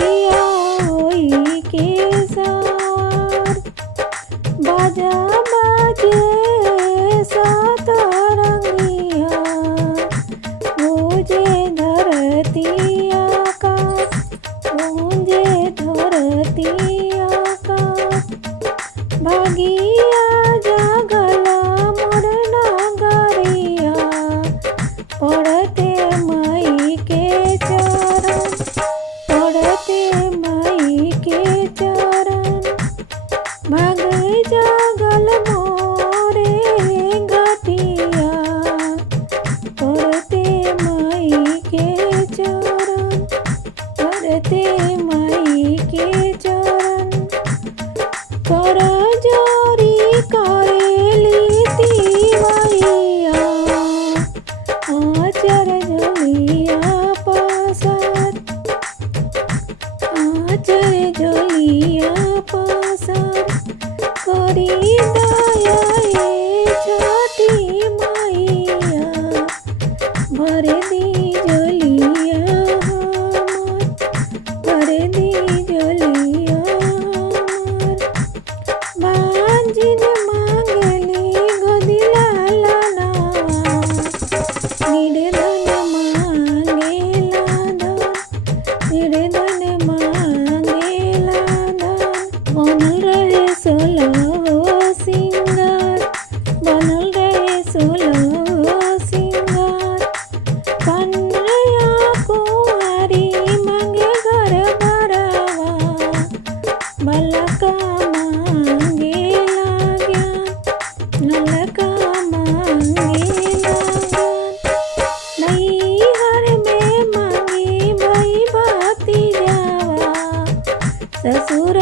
गोदिया होई के सार। बाजा बाजे सतरंगिया, गूंजे धरती आकाश, गूंजे धरती आकाश। भागिया जागल मोर नगरिया, पड़ते माई के चरण, पड़ते माई के चरण। भाग जागल मोरे घटिया, पड़ते माई के चरण, पड़ते माई के चरण। कर जोरी करेली तिवैया, आचर झोलिया पसार, आचर झोलिया पसार। करी दया ये छठी मैया, भर दी झोलिया हमर, भर दी झोलिया हमर। बांझिन मांगली गोदी लालनवा, निर्धन मांगेला धन, निर्धन मांगेला धन। बनल रहे 16 सिंगार, बनल रहे 16 सिंगार। कन्हैया कुंवारी मांगे घर बरवा, बालका मांगेला ज्ञान, बालका मांगेला ज्ञान। नैहर में मांगी भई भतीजावा, ससुर